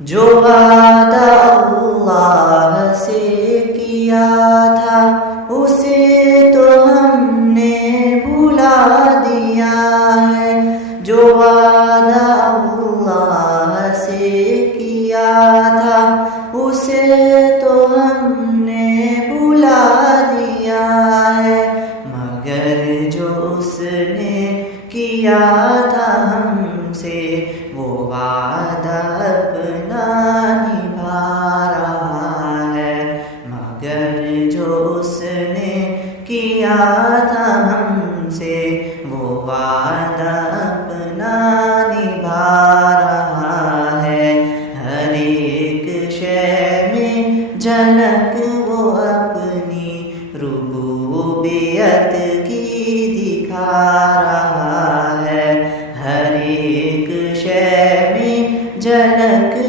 جو وعدہ اللہ سے کیا تھا اسے تو ہم نے بھلا دیا ہے، جو وعدہ اللہ سے کیا تھا اسے تو ہم نے بھلا دیا ہے، مگر جو اس نے کیا تھا ہم سے وہ وعدہ اپنا نبھا رہا ہے، مگر جو اس نے کیا تھا ہم سے وہ وعدہ اپنا نبھا رہا ہے، ہر ایک شے میں جنت